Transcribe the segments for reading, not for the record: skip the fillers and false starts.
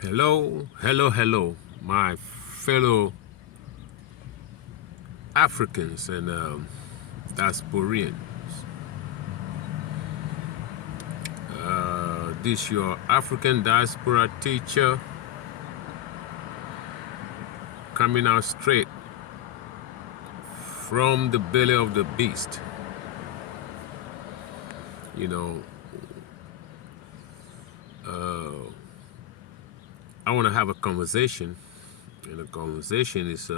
Hello, my fellow Africans and diasporians. This your African diaspora teacher coming out straight from the belly of the beast. You know, I want to have a conversation, and the conversation is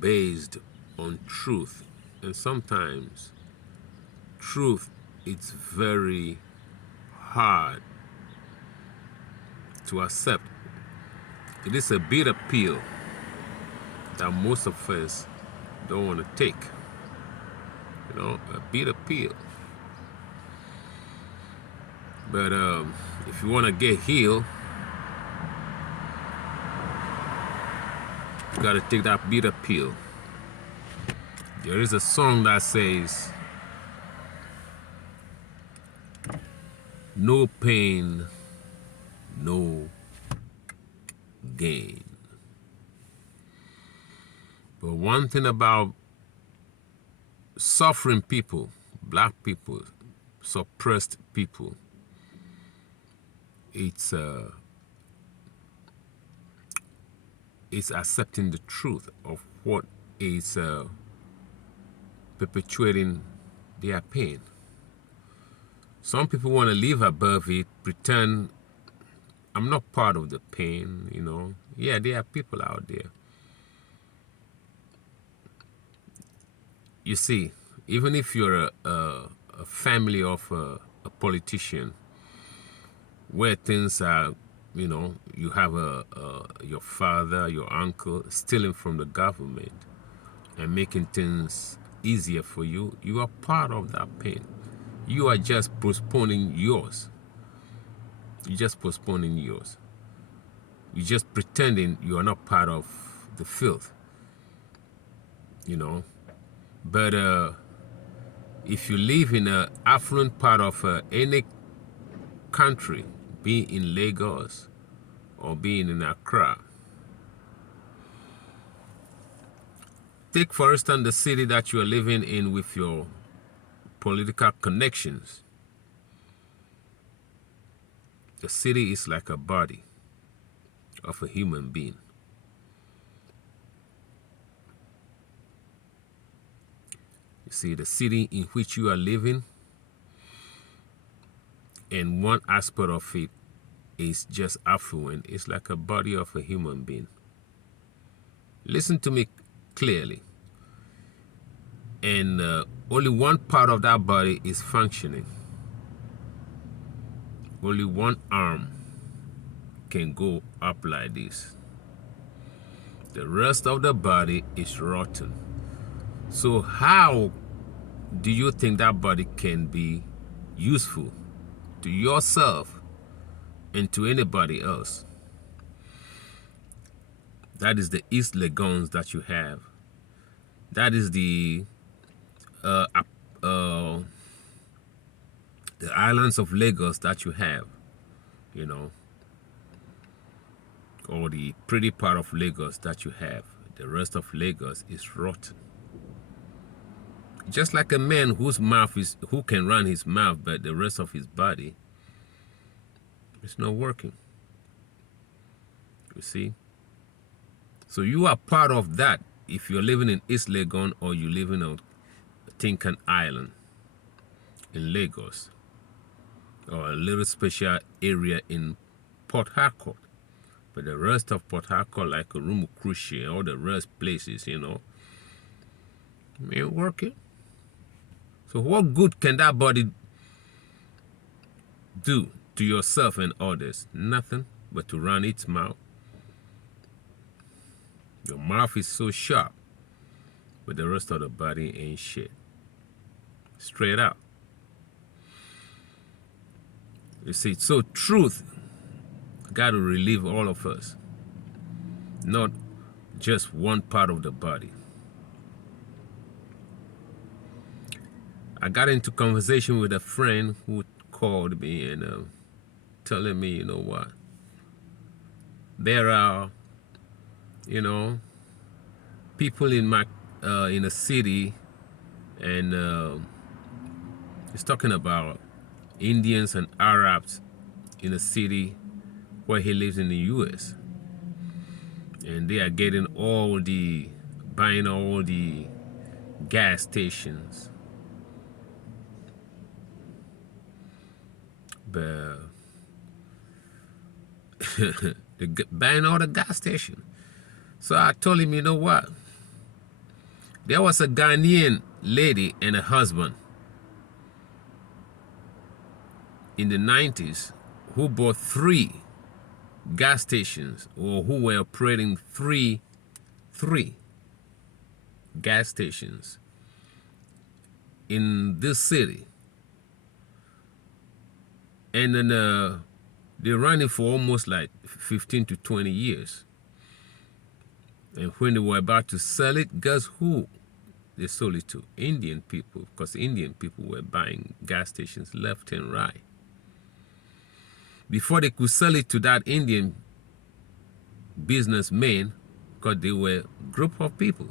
based on truth. And sometimes truth it's very hard to accept. It is a bitter pill that most of us don't want to take. A bitter pill. But if you want to get healed, you got to take that bitter pill. There is a song that says, no pain, no gain. But one thing about suffering people, black people, suppressed people, it's accepting the truth of what is perpetuating their pain. Some people want to live above it, pretend I'm not part of the pain. Yeah, there are people out there. You see, even if you're a family of a politician, where things are, you have your father, your uncle stealing from the government and making things easier for you, you are part of that pain. You are just postponing yours. You're just postponing yours. You're just pretending you are not part of the filth. But if you live in an affluent part of any country, be in Lagos or being in Accra, take for instance the city that you are living in with your political connections. The city is like a body of a human being. You see, the city in which you are living, and one aspect of it is just affluent. It's like a body of a human being. Listen to me clearly. And only one part of that body is functioning. Only one arm can go up like this. The rest of the body is rotten. So how do you think that body can be useful to yourself and to anybody else? That is the East Legons that you have. That is the islands of Lagos that you have, or the pretty part of Lagos that you have. The rest of Lagos is rotten. Just like a man who can run his mouth, but the rest of his body is not working. You see? So you are part of that if you're living in East Legon or you live in Tinkan Island in Lagos, or a little special area in Port Harcourt. But the rest of Port Harcourt, like Rumukrushe, all the rest places, ain't working. So what good can that body do to yourself and others? Nothing but to run its mouth. Your mouth is so sharp, but the rest of the body ain't shit. Straight out. You see, so truth got to relieve all of us, not just one part of the body. I got into conversation with a friend who called me and telling me, you know what, there are, you know, people in a city, and he's talking about Indians and Arabs in a city where he lives in the U.S. and they are buying all the gas stations, but buying all the gas stations. So I told him, you know what? There was a Ghanaian lady and a husband in the 90s who bought 3 gas stations, or who were operating three gas stations in this city. And then they ran it for almost like 15 to 20 years. And when they were about to sell it, guess who they sold it to? Indian people, because Indian people were buying gas stations left and right. Before they could sell it to that Indian businessman, because they were a group of people.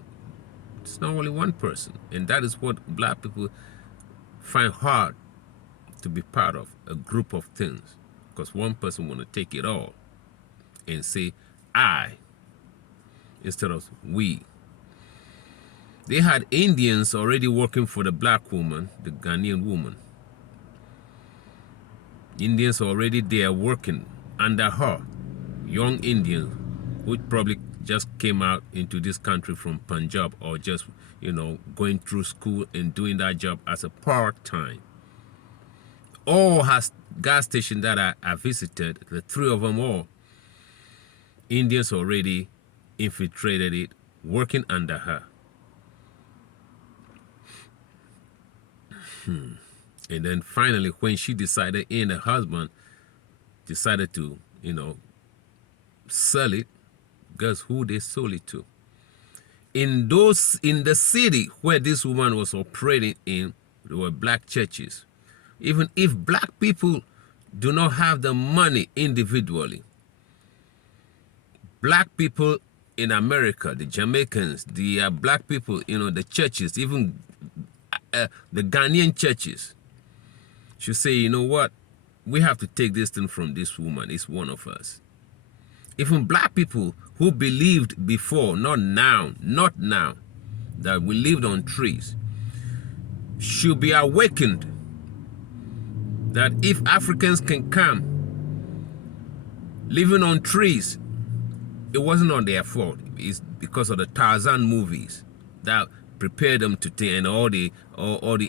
It's not only one person. And that is what black people find hard to be part of, a group of things. Because one person want to take it all and say, I, instead of we. They had Indians already working for the black woman, the Ghanaian woman. Indians already there working under her. Young Indians who probably just came out into this country from Punjab, or just, you know, going through school and doing that job as a part-time. All has gas station that I visited, the 3 of them all, Indians already infiltrated it, working under her. And then finally, when she decided, and her husband decided to, you know, sell it, guess who they sold it to? In the city where this woman was operating in, there were black churches. Even if black people do not have the money individually, black people in America, the Jamaicans, the black people, you know, the churches, even the Ghanaian churches, should say, you know what, we have to take this thing from this woman. It's one of us. Even black people who believed before, not now, that we lived on trees, should be awakened that if Africans can come living on trees, it wasn't on their fault. It's because of the Tarzan movies that prepared them to take, and all the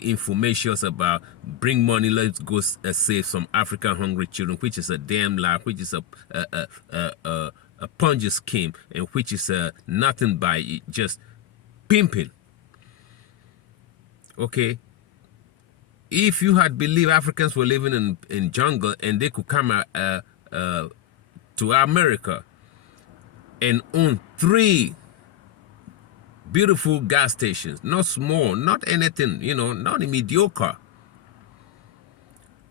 informations about bring money, let's go save some African hungry children, which is a damn lie, which is a Ponzi scheme, and which is nothing by just pimping. Okay, if you had believed Africans were living in jungle and they could come to America and own 3 beautiful gas stations, not small, not anything, you know, not mediocre.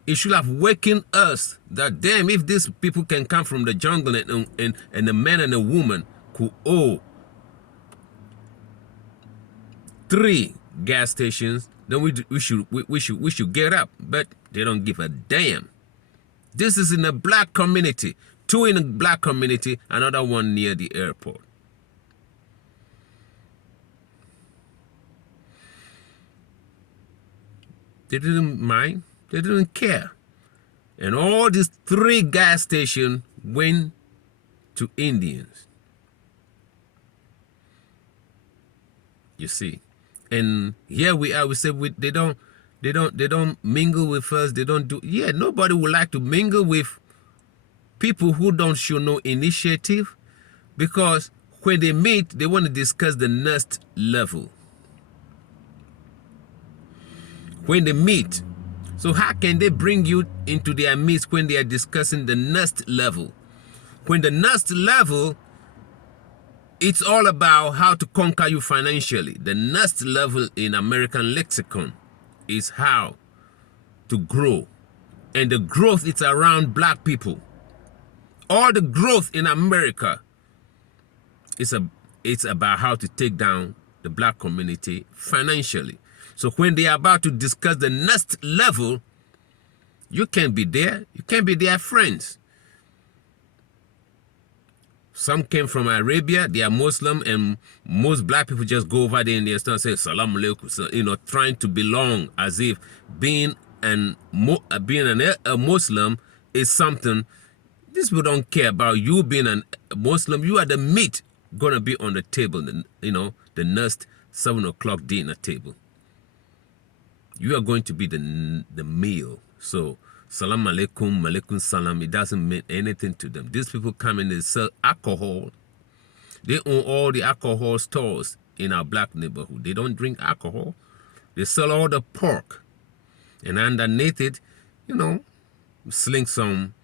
It should have wakened us that, damn, if these people can come from the jungle and the man and the woman could own 3 gas stations, then we should get up. But they don't give a damn. This is in the black community. 2 in the black community, another one near the airport. They didn't mind. They didn't care. And all these 3 gas stations went to Indians. You see. And here we are. We say they don't mingle with us. They don't do. Yeah, nobody would like to mingle with people who don't show no initiative, because when they meet, they want to discuss the next level. When they meet, so how can they bring you into their midst when they are discussing the next level? When the next level, it's all about how to conquer you financially. The next level in American lexicon is how to grow. And the growth is around black people. All the growth in America it's about how to take down the black community financially. So when they are about to discuss the next level, you can't be there. You can't be their friends. Some came from Arabia, they are Muslim, and most black people just go over there and they start saying Salam Alaikum, so, trying to belong, as if being a Muslim is something. These people don't care about you being a Muslim. You are the meat gonna be on the table, the next 7 o'clock dinner table. You are going to be the meal. So Salam alaikum, malaikum salam, it doesn't mean anything to them. These people come in and sell alcohol. They own all the alcohol stores in our black neighborhood. They don't drink alcohol. They sell all the pork. And underneath it, sling some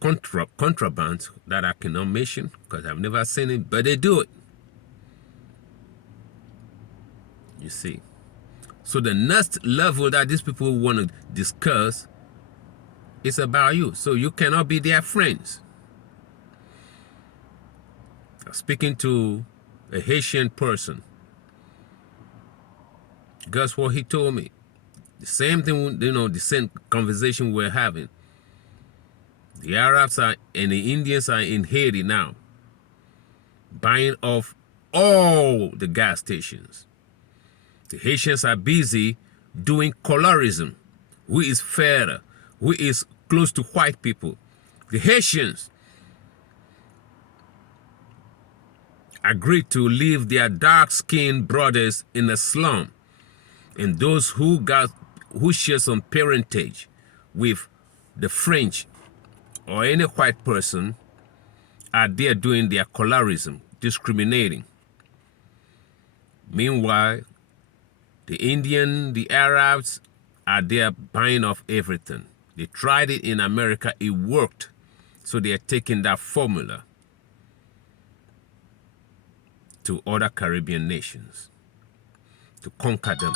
contraband that I cannot mention because I've never seen it, but they do it. You see. So the next level that these people want to discuss is about you. So you cannot be their friends. Speaking to a Haitian person, guess what he told me? The same thing, the same conversation we're having. The Arabs and the Indians are in Haiti now, buying off all the gas stations. The Haitians are busy doing colorism. Who is fairer? Who is close to white people? The Haitians agreed to leave their dark-skinned brothers in the slum, and those who share some parentage with the French or any white person are there doing their colorism, discriminating. Meanwhile, the Arabs are there buying off everything. They tried it in America, it worked. So they are taking that formula to other Caribbean nations to conquer them.